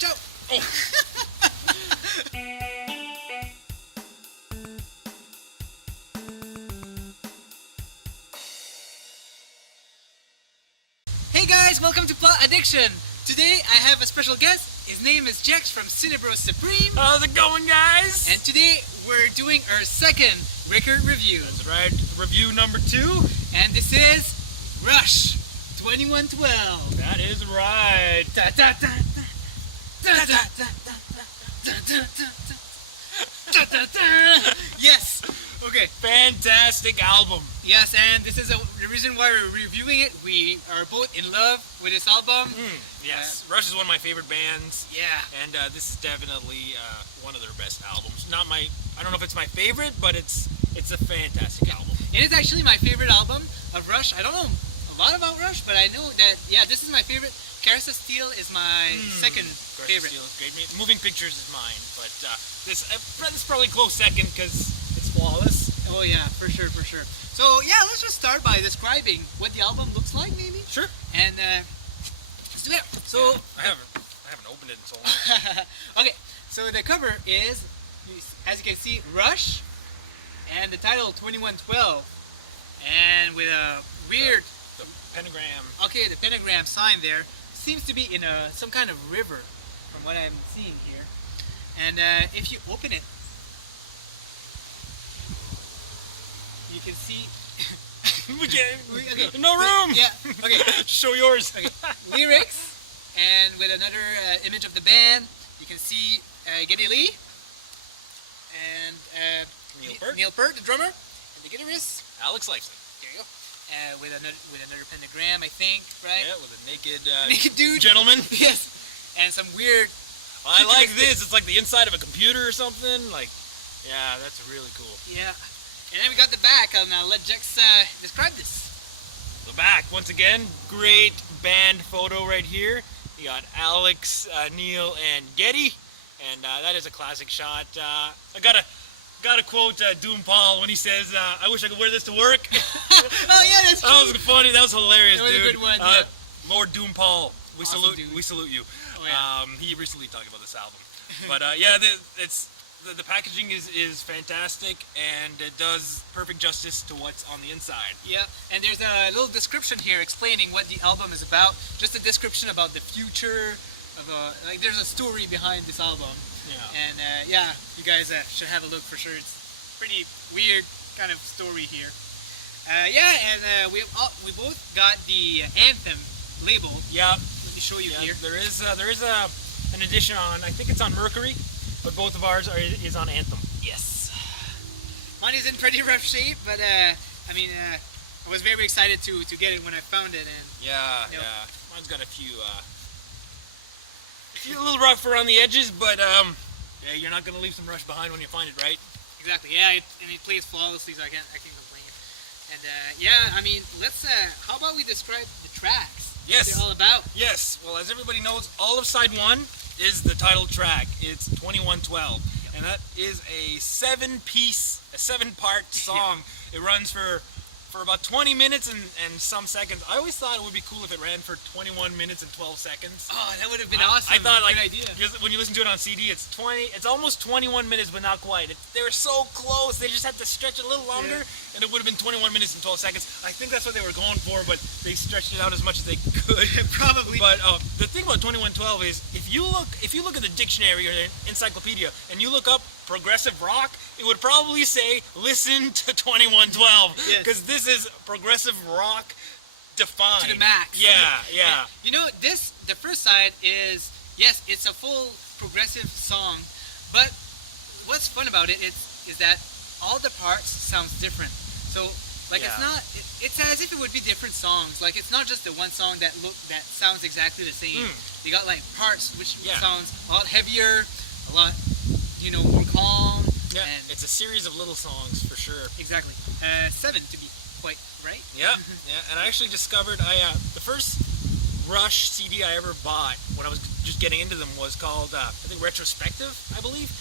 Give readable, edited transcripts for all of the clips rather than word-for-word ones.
Watch out! Oh. Hey guys, welcome to Plot Addiction. Today I have a special guest. His name is Jex from CineBrosSupreme. How's it going, guys? And today we're doing our second record review. That's right, review number 2. And this is Rush 2112. That is right. Da, da, da, da. Da, da, da, da, da, da, da, da, da. Yes. Okay. Fantastic album. Yes, and this is the reason why we're reviewing it. We are both in love with this album. Yes, Rush is one of my favorite bands. Yeah. And this is definitely one of their best albums. I don't know if it's my favorite, but it's a fantastic album. It is actually my favorite album of Rush. I don't know a lot about Rush, but I know that, yeah, this is my favorite. Carousel of Steel is my second favorite. Steel is great. Moving Pictures is mine, but this is probably close second because it's flawless. Oh yeah, for sure, for sure. So yeah, let's just start by describing what the album looks like, maybe. Sure. And let's do it. So I haven't opened it in so long. okay, so the cover is, as you can see, Rush, and the title 2112, and with a weird the pentagram. Okay, the pentagram sign there seems to be in some kind of river, from what I'm seeing here. And if you open it, you can see. Okay. No room. Yeah. Okay. Show yours. Okay. Lyrics, and with another image of the band, you can see Geddy Lee and Neil Peart, the drummer, and the guitarist Alex Lifeson. There you go. With another pentagram, I think, right? Yeah, with a naked naked dude. gentleman. Yes. And some weird. I like this. It's like the inside of a computer or something. Like, yeah, that's really cool. Yeah. And then we got the back. I'll now let Jex describe this. The back, once again, great band photo right here. You got Alex, Neil, and Geddy, and that is a classic shot. I gotta quote Doompaul when he says, "I wish I could wear this to work." Oh yeah, that's true. That was funny. That was hilarious, that was dude. a good one. Yeah. Lorddoompaul, we Awesome, salute. dude. We salute you. Oh, yeah. He recently talked about this album, but yeah, the packaging is fantastic, and it does perfect justice to what's on the inside. Yeah, and there's a little description here explaining what the album is about. Just a description about the future of like there's a story behind this album. Yeah. And yeah, you guys should have a look for sure. It's pretty weird kind of story here. Yeah, and we both got the Anthem label. Yeah. Let me show you here. There is an edition on, I think it's on Mercury, but both of ours is on Anthem. Yes. Mine is in pretty rough shape, but I mean, I was very excited to get it when I found it, and Yeah, you know, yeah. Mine's got a few a little rough around the edges, but yeah, you're not gonna leave some Rush behind when you find it, right? exactly. Yeah, and it plays flawlessly, so I can't complain. And yeah, I mean, let's. How about we describe the tracks? Yes. What they're all about. Yes. Well, as everybody knows, all of side 1 is the title track. It's 2112, and that is a 7-part song. It runs for about 20 minutes and some seconds. I always thought it would be cool if it ran for 21 minutes and 12 seconds. Oh, that would have been awesome. I thought, like, good idea. when you listen to it on CD, it's almost 21 minutes, but not quite. They were so close. They just had to stretch it a little longer, and it would have been 21 minutes and 12 seconds. I think that's what they were going for, but they stretched it out as much as they could. Probably. But the thing about 2112 is, if you look at the dictionary or the encyclopedia, and you look up progressive rock, it would probably say listen to 2112, because this is progressive rock defined To the max. Yeah, yeah. And, you know, the first side is, yes, it's a full progressive song, but what's fun about it is that all the parts sounds different. So like it's as if it would be different songs. Like it's not just the one song that sounds exactly the same. You got like parts which sounds a lot heavier, a lot, you know, more calm. Yeah, and it's a series of little songs for sure. Exactly. 7 to be quite right. Yeah, yeah. And I actually discovered the first Rush CD I ever bought when I was just getting into them was called I think Retrospective, I believe,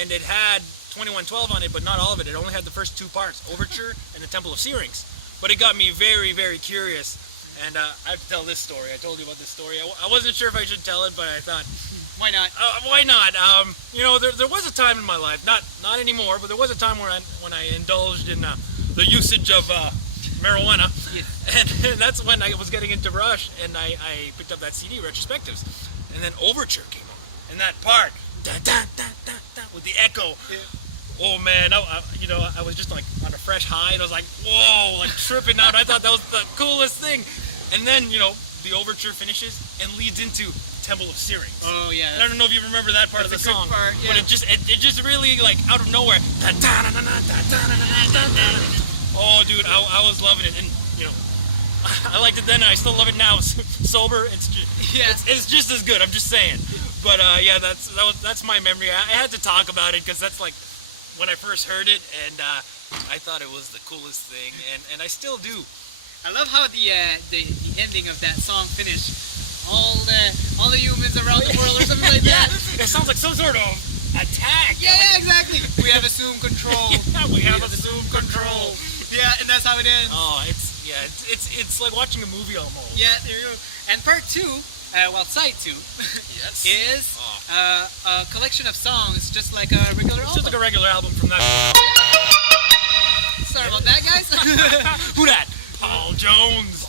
and it had 2112 on it, but not all of it. It only had the first 2 parts, Overture and the Temple of Syrinx. But it got me very, very curious, and I have to tell this story. I told you about this story. I wasn't sure if I should tell it, but I thought Why not? Why not? There was a time in my life, not anymore, but there was a time when I indulged in the usage of marijuana, Yes. and that's when I was getting into Rush, and I picked up that CD, Retrospectives, and then Overture came on, and that part, da, da, da, da, da, with the echo. Yeah. Oh man, I was just like on a fresh high, and I was like, whoa, like tripping out. I thought that was the coolest thing, and then the Overture finishes and leads into Temple of Ceres. Oh yeah. And I don't know if you remember that part of the That's a good song, part, yeah. but it just really like out of nowhere. Oh, dude, I was loving it, and I liked it then, and I still love it now. Sober, it's just as good. I'm just saying. But yeah, that's my memory. I had to talk about it because that's like when I first heard it, and I thought it was the coolest thing, and I still do. I love how the ending of that song finished. All the humans around the world or something like that. It sounds like some sort of attack. Yeah, exactly. We have assumed control. Yeah, we have assumed control. Yeah, and that's how it ends. Oh, it's like watching a movie almost. Yeah, there you go. And part 2, side 2, Yes. is a collection of songs just like a regular album. Just like a regular album from that. Sorry about that, guys. Who that? Paul Jones.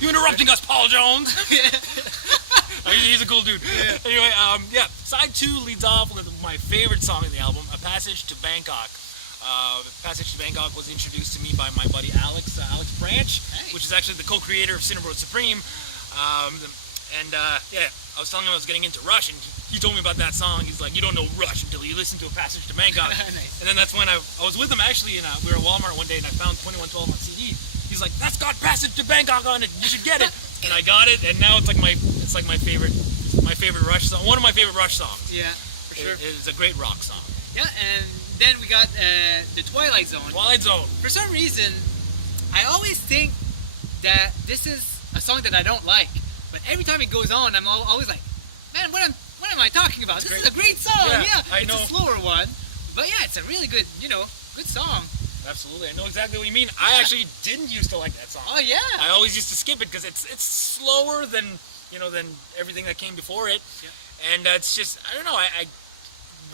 You interrupting us, Paul Jones? He's a cool dude. Yeah. Anyway, side 2 leads off with my favorite song in the album, A Passage to Bangkok. Passage to Bangkok was introduced to me by my buddy Alex Branch, which is actually the co-creator of CineBrosSupreme. I was telling him I was getting into Rush, and he told me about that song. He's like, you don't know Rush until you listen to A Passage to Bangkok. Nice. And then that's when I was with him actually, and we were at Walmart one day, and I found 2112 on CD. He's like, that's got Passage to Bangkok on it. You should get it. And I got it, and now it's like my favorite Rush song. One of my favorite Rush songs. Yeah, for sure. It's a great rock song. Yeah, and then we got the Twilight Zone. Twilight Zone. For some reason, I always think that this is a song that I don't like, but every time it goes on, I'm always like, man, what am I talking about? This is a great song. Yeah, I it's know. a slower one, but yeah, it's a really good, good song. Absolutely, I know exactly what you mean. I actually didn't used to like that song. Oh yeah. I always used to skip it because it's slower than than everything that came before it, and it's just I don't know. I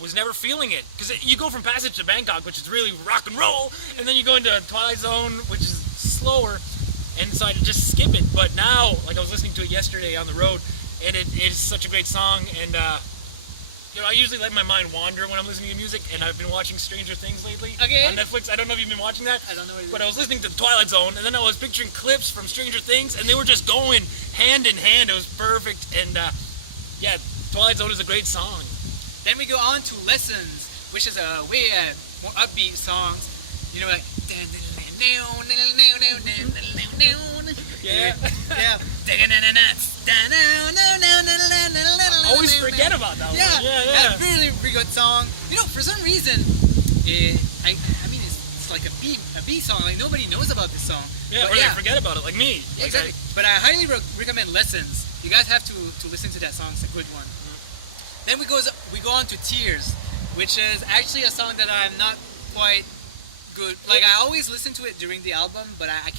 was never feeling it because you go from Passage to Bangkok, which is really rock and roll, and then you go into Twilight Zone, which is slower, and so I just skip it. But now, like I was listening to it yesterday on the road, and it is such a great song, and I usually let my mind wander when I'm listening to music, and I've been watching Stranger Things lately on Netflix. I don't know if you've been watching that. I don't know what it is. But I was listening to the Twilight Zone, and then I was picturing clips from Stranger Things, and they were just going hand in hand. It was perfect, and Twilight Zone is a great song. Then we go on to Lessons, which is a way more upbeat songs. Like Yeah. Yeah. I always forget about that one. Yeah. That's a really, really good song. For some reason, it's like a B song. Like nobody knows about this song. Yeah, but or they forget about it, like me. Yeah, exactly. But I highly recommend Lessons. You guys have to listen to that song. It's a good one. Then we go on to Tears, which is actually a song that I'm not quite good. Like I always listen to it during the album, but I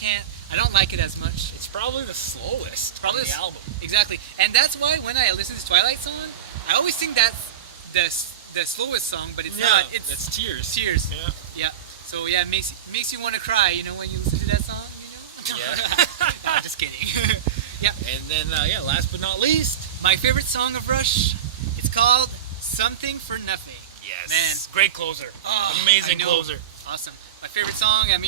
don't like it as much. It's probably the slowest on the album. Exactly. And that's why when I listen to Twilight Zone, I always think that's the slowest song, but it's not. It's Tears. Tears. Yeah. Yeah. So yeah, it makes you want to cry, when you listen to that song, Yeah. No, just kidding. Yeah. And then last but not least, my favorite song of Rush, it's called Something for Nothing. yes, Man. great closer. Oh, Amazing I know. closer. Awesome. My favorite song, I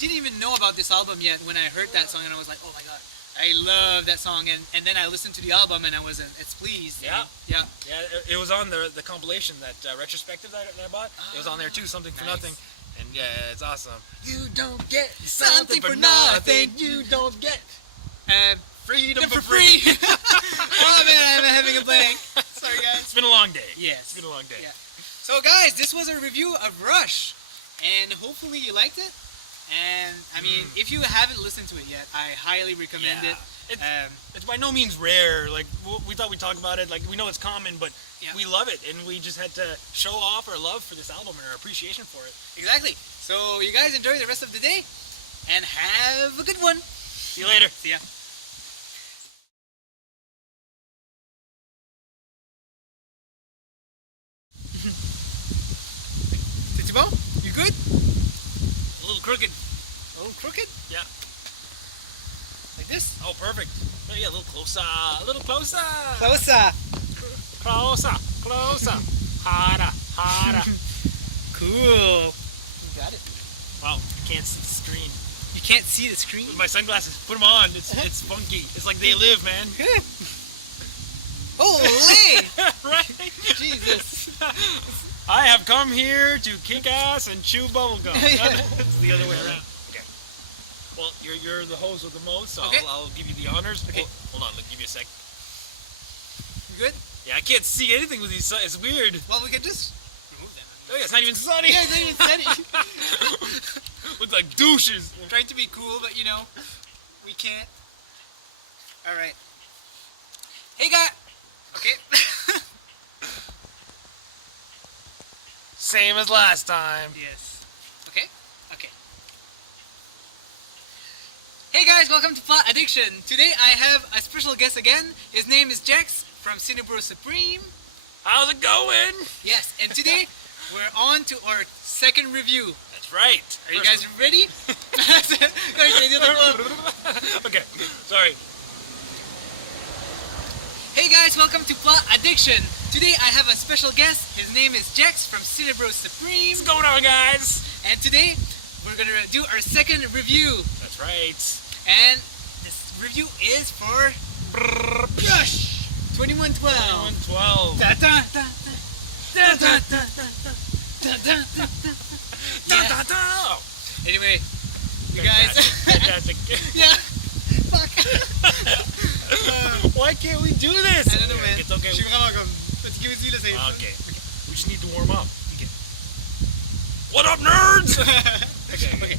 didn't even know about this album yet when I heard that song, and I was like, oh my god, I love that song. And then I listened to the album, and I was it's pleased. Yeah. Yeah. Yeah, it was on the compilation, that retrospective that I bought. It was on there too, Something for Nice. Nothing. And yeah, it's awesome. You don't get Something for nothing. You don't get freedom for free. Oh man, I'm having a blank. Sorry guys. It's been a long day. Yes. It's been a long day. Yeah. So guys, this was a review of Rush, and hopefully you liked it. And if you haven't listened to it yet, I highly recommend it. It's by no means rare. Like we thought we'd talk about it. Like we know it's common, but we love it, and we just had to show off our love for this album and our appreciation for it. Exactly. So you guys enjoy the rest of the day, and have a good one. See you later. See ya. crooked. A little crooked? Yeah. Like this? Oh, perfect. Oh, yeah, a little closer. A little closer. Closer. Closer. Closer. Harder. Harder. Cool. You got it. Wow, I can't see the screen. You can't see the screen? With my sunglasses, put them on. It's funky. It's like they live, man. Holy! Right? Jesus. I have come here to kick ass and chew bubblegum. It's the other way around. Okay. Well, you're the host of the most, so Okay. I'll give you the honors. Okay. Hold on, let me give you a sec. You good? Yeah, I can't see anything with these. It's weird. Well, we could just remove them. Oh yeah, it's not even sunny. Yeah, it's not even sunny. Look like douches. We're trying to be cool, but you know, we can't. Alright. Hey, guy! Okay. Same as last time. Yes. Okay? Okay. Hey guys, welcome to Plot Addiction. Today I have a special guest again. His name is Jex from CineBrosSupreme. How's it going? Yes, and today we're on to our second review. That's right. Are you guys ready? Okay, sorry. Hey guys, welcome to Plot Addiction. Today I have a special guest. His name is Jex from CineBrosSupreme. What's going on, guys? And today we're gonna do our second review. That's right. And this review is for Rush 2112. 112. Da, da, da, da, da, da, da, da, da, da. Yeah. Anyway, you guys. Fantastic. Yeah. Fuck. Why can't we do this? I don't know, man. It's okay. Je suis vraiment comme fatigué aussi là, c'est. Okay. We just need to warm up. What up, nerds? Okay.